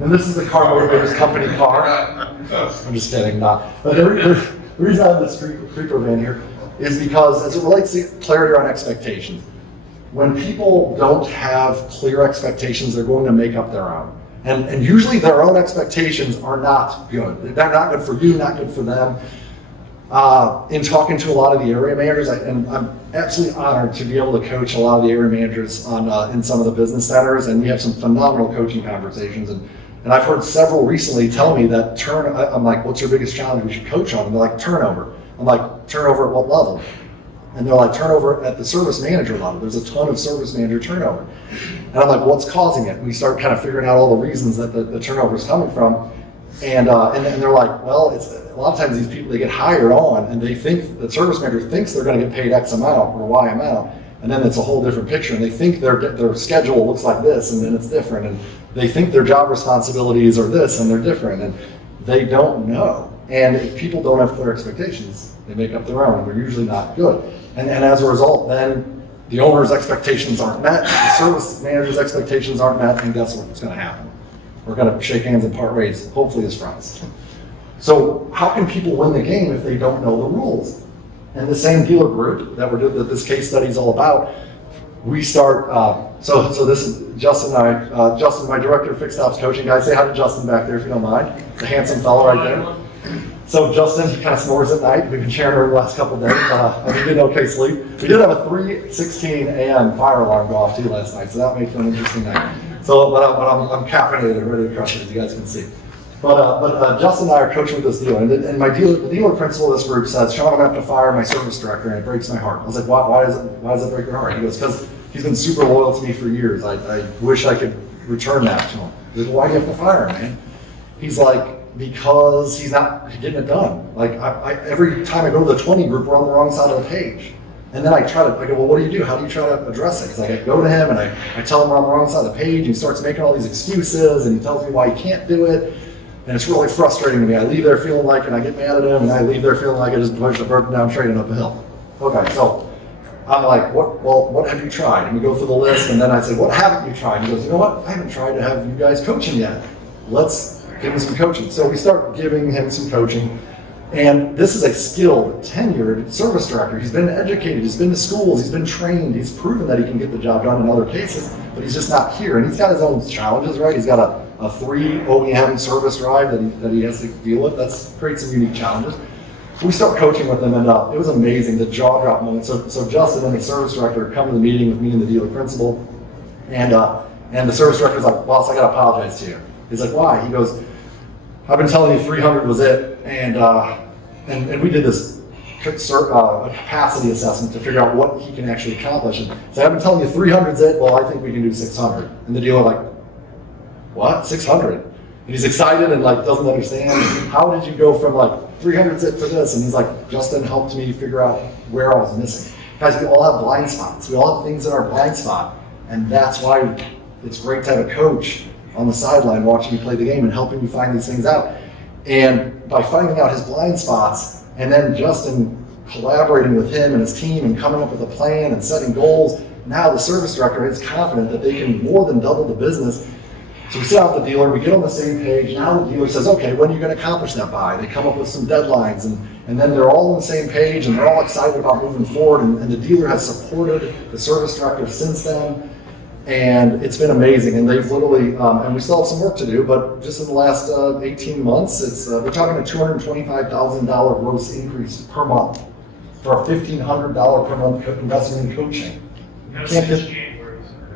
And this is the car motivators company car. I'm just kidding, not. But the reason I have this creeper van here is because as it relates to clarity on expectations, when people don't have clear expectations, they're going to make up their own. And usually their own expectations are not good. They're not good for you, not good for them. In talking to a lot of the area managers, and I'm absolutely honored to be able to coach a lot of the area managers on in some of the business centers, and we have some phenomenal coaching conversations. And I've heard several recently tell me that I'm like, what's your biggest challenge we should coach on? And they're like, turnover. I'm like, turnover at what level? And they're like, turnover at the service manager level. There's a ton of service manager turnover. And I'm like, what's causing it? And we start kind of figuring out all the reasons that the turnover is coming from. And they're like, well, it's a lot of times these people, they get hired on and they think, the service manager thinks they're going to get paid X amount or Y amount. And then it's a whole different picture. And they think their schedule looks like this and then it's different. And they think their job responsibilities are this and they're different. And they don't know. And if people don't have clear expectations, they make up their own, and they're usually not good. And as a result, then the owner's expectations aren't met, the service manager's expectations aren't met, and guess what's going to happen? We're going to shake hands and part ways, hopefully as friends. So how can people win the game if they don't know the rules? And the same dealer group that this case study is all about, we start, so this is Justin and I, Justin, my director of fixed ops coaching. Guys, say hi to Justin back there if you don't mind. The handsome fellow right there. So Justin, he kind of snores at night. We've been sharing her the last couple of days. And he did okay sleep. We did have a 3:16 a.m. fire alarm go off too last night, so that made for an interesting night. So, but I'm caffeinated, ready to crush it, as you guys can see. But Justin and I are coaching with this dealer, and the dealer principal of this group says, Sean, I'm gonna have to fire my service director, and it breaks my heart. I was like, why does it break your heart? He goes, because he's been super loyal to me for years. I wish I could return that to him. He's like, why do you have to fire him, man? He's like, because he's not getting it done. Like every time I go to the 20 group, we're on the wrong side of the page. And then I go, well, what do you do? How do you try to address it? He's like, I go to him and I tell him we're on the wrong side of the page. And he starts making all these excuses and he tells me why he can't do it. And it's really frustrating to me. I leave there feeling like, and I get mad at him, and I leave there feeling like I just pushed a broken down train up a hill. Okay, so I'm like, what have you tried? And we go through the list, and then I say, what haven't you tried? He goes, you know what? I haven't tried to have you guys coach him yet. Let's give him some coaching. So we start giving him some coaching. And this is a skilled, tenured service director. He's been educated, he's been to schools, he's been trained, he's proven that he can get the job done in other cases, but he's just not here. And he's got his own challenges, right? He's got a 3 OEM service drive that he has to deal with. That creates some unique challenges. We start coaching with him, and it was amazing, the jaw drop moment. So Justin and the service director come to the meeting with me and the dealer principal, and the service director's like, boss, I gotta apologize to you. He's like, why? He goes, I've been telling you 300 was it, and we did this capacity assessment to figure out what he can actually accomplish. And so I've been telling you 300 is it, well, I think we can do 600. And the dealer like, what, 600? And he's excited and like doesn't understand. How did you go from like 300 is it for this? And he's like, Justin helped me figure out where I was missing. Guys, we all have blind spots. We all have things in our blind spot. And that's why it's great to have a coach on the sideline watching you play the game and helping you find these things out. And by finding out his blind spots and then Justin collaborating with him and his team and coming up with a plan and setting goals, now the service director is confident that they can more than double the business. So we sit down with the dealer, we get on the same page. Now the dealer says, okay, when are you going to accomplish that by? They come up with some deadlines, and then they're all on the same page and they're all excited about moving forward. And the dealer has supported the service director since then. And it's been amazing, and they've literally, and we still have some work to do, but just in the last 18 months, we're talking a $225,000 gross increase per month for a $1,500 per month investment in coaching.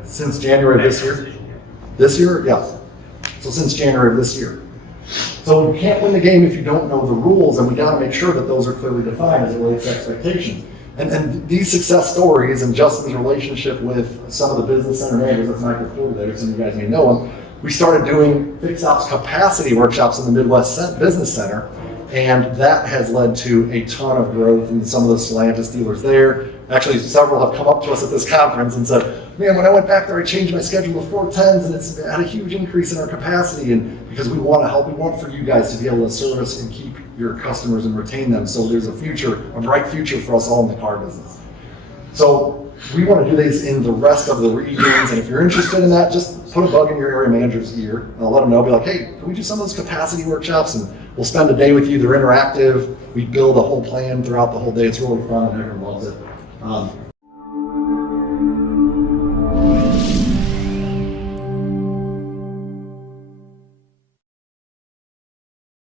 Since January of this year. This year, yes. So since January of this year. So you can't win the game if you don't know the rules, and we got to make sure that those are clearly defined as it relates to expectations. And these success stories and Justin's relationship with some of the business center managers, that's Mike reported there, some of you guys may know him, we started doing fixed ops capacity workshops in the Midwest Business Center, and that has led to a ton of growth in some of the Stellantis dealers there. Actually, several have come up to us at this conference and said, man, when I went back there, I changed my schedule to 410s, and it's had a huge increase in our capacity, and because we want to help, we want for you guys to be able to service and keep your customers and retain them, so there's a bright future for us all in the car business. So we want to do these in the rest of the regions, and if you're interested in that, just put a bug in your area manager's ear. And I'll let them know, be like, hey, can we do some of those capacity workshops? And we'll spend a day with you. They're interactive. We build a whole plan throughout the whole day. It's really fun and everyone loves it.